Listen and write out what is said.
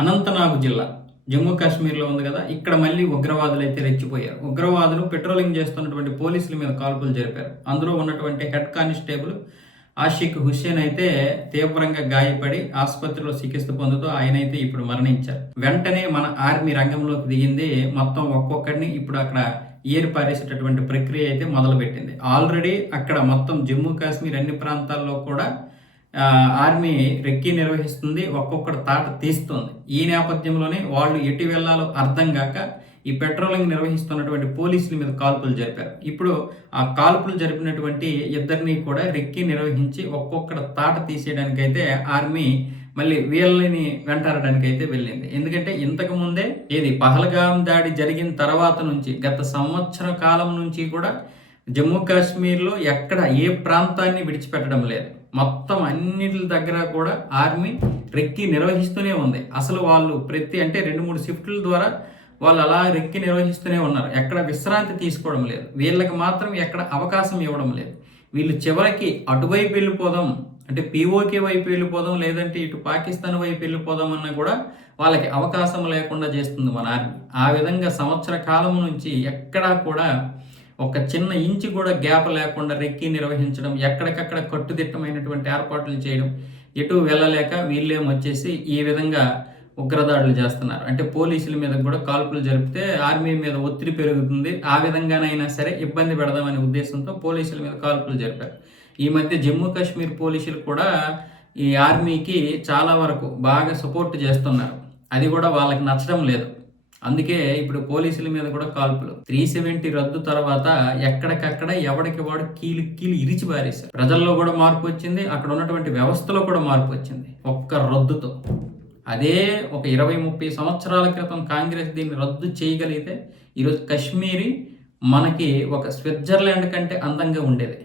అనంతనాగ్ జిల్లా జమ్మూ కాశ్మీర్లో ఉంది కదా. ఇక్కడ మళ్ళీ ఉగ్రవాదులు అయితే రెచ్చిపోయారు. ఉగ్రవాదులు పెట్రోలింగ్ చేస్తున్నటువంటి పోలీసుల మీద కాల్పులు జరిపారు. అందులో ఉన్నటువంటి హెడ్ కానిస్టేబుల్ ఆషిక్ హుస్సేన్ అయితే తీవ్రంగా గాయపడి ఆసుపత్రిలో చికిత్స పొందుతూ ఆయన అయితే ఇప్పుడు మరణించారు. వెంటనే మన ఆర్మీ రంగంలోకి దిగింది. మొత్తం ఒక్కొక్కడిని ఇప్పుడు అక్కడ ఏరి పారేసేటటువంటి ప్రక్రియ అయితే మొదలుపెట్టింది. ఆల్రెడీ అక్కడ మొత్తం జమ్మూ కాశ్మీర్ అన్ని ప్రాంతాల్లో కూడా ఆర్మీ రెక్కీ నిర్వహిస్తుంది, ఒక్కొక్కటి తాట తీస్తుంది. ఈ నేపథ్యంలోనే వాళ్ళు ఎటు వెళ్లాలో అర్థం కాక ఈ పెట్రోలింగ్ నిర్వహిస్తున్నటువంటి పోలీసుల మీద కాల్పులు జరిపారు. ఇప్పుడు ఆ కాల్పులు జరిపినటువంటి ఇద్దరిని కూడా రెక్కీ నిర్వహించి ఒక్కొక్కటి తాట తీసేయడానికైతే ఆర్మీ మళ్ళీ వీళ్ళని వెంటాడడానికి అయితే వెళ్ళింది. ఎందుకంటే ఇంతకు ముందే పహల్గాం దాడి జరిగిన తర్వాత నుంచి గత సంవత్సర కాలం నుంచి కూడా జమ్మూ కాశ్మీర్లో ఎక్కడ ఏ ప్రాంతాన్ని విడిచిపెట్టడం లేదు. మొత్తం అన్నిటి దగ్గర కూడా ఆర్మీ రెక్కీ నిర్వహిస్తూనే ఉంది. అసలు వాళ్ళు అంటే 2-3 షిఫ్ట్ల ద్వారా వాళ్ళు అలా రెక్కీ నిర్వహిస్తూనే ఉన్నారు. ఎక్కడ విశ్రాంతి తీసుకోవడం లేదు. వీళ్ళకి మాత్రం ఎక్కడ అవకాశం ఇవ్వడం లేదు. వీళ్ళు చివరికి అటువైపు వెళ్ళిపోదాం అంటే పీఓకే వైపు వెళ్ళిపోదాం, లేదంటే ఇటు పాకిస్తాన్ వైపు వెళ్ళిపోదాం అన్నా కూడా వాళ్ళకి అవకాశం లేకుండా చేస్తుంది మన ఆర్మీ. ఆ విధంగా సంవత్సర కాలం నుంచి ఎక్కడా కూడా ఒక చిన్న ఇంచు కూడా గ్యాప్ లేకుండా రెక్కీ నిర్వహించడం, ఎక్కడికక్కడ కట్టుదిట్టమైనటువంటి ఏర్పాట్లు చేయడం, ఎటు వెళ్ళలేక వీళ్ళేమొచ్చేసి ఈ విధంగా ఉగ్రదాడులు చేస్తున్నారు. అంటే పోలీసుల మీద కూడా కాల్పులు జరిపితే ఆర్మీ మీద ఒత్తిడి పెరుగుతుంది, ఆ విధంగానైనా సరే ఇబ్బంది పెడదామనే ఉద్దేశంతో పోలీసుల మీద కాల్పులు జరిపారు. ఈ మధ్య జమ్మూ కాశ్మీర్ పోలీసులు కూడా ఈ ఆర్మీకి చాలా వరకు బాగా సపోర్ట్ చేస్తున్నారు. అది కూడా వాళ్ళకి నచ్చడం లేదు. అందుకే ఇప్పుడు పోలీసుల మీద కూడా కాల్పులు. 370 రద్దు తర్వాత ఎక్కడికక్కడ ఎవడికి వాడు కీలు ఇరిచి పారేశారు. ప్రజల్లో కూడా మార్పు వచ్చింది, అక్కడ ఉన్నటువంటి వ్యవస్థలో కూడా మార్పు వచ్చింది ఒక్క రద్దుతో. అదే ఒక 20-30 సంవత్సరాల క్రితం కాంగ్రెస్ దీన్ని రద్దు చేయగలిగితే ఈరోజు కశ్మీరీ మనకి ఒక స్విట్జర్లాండ్ కంటే అందంగా ఉండేది.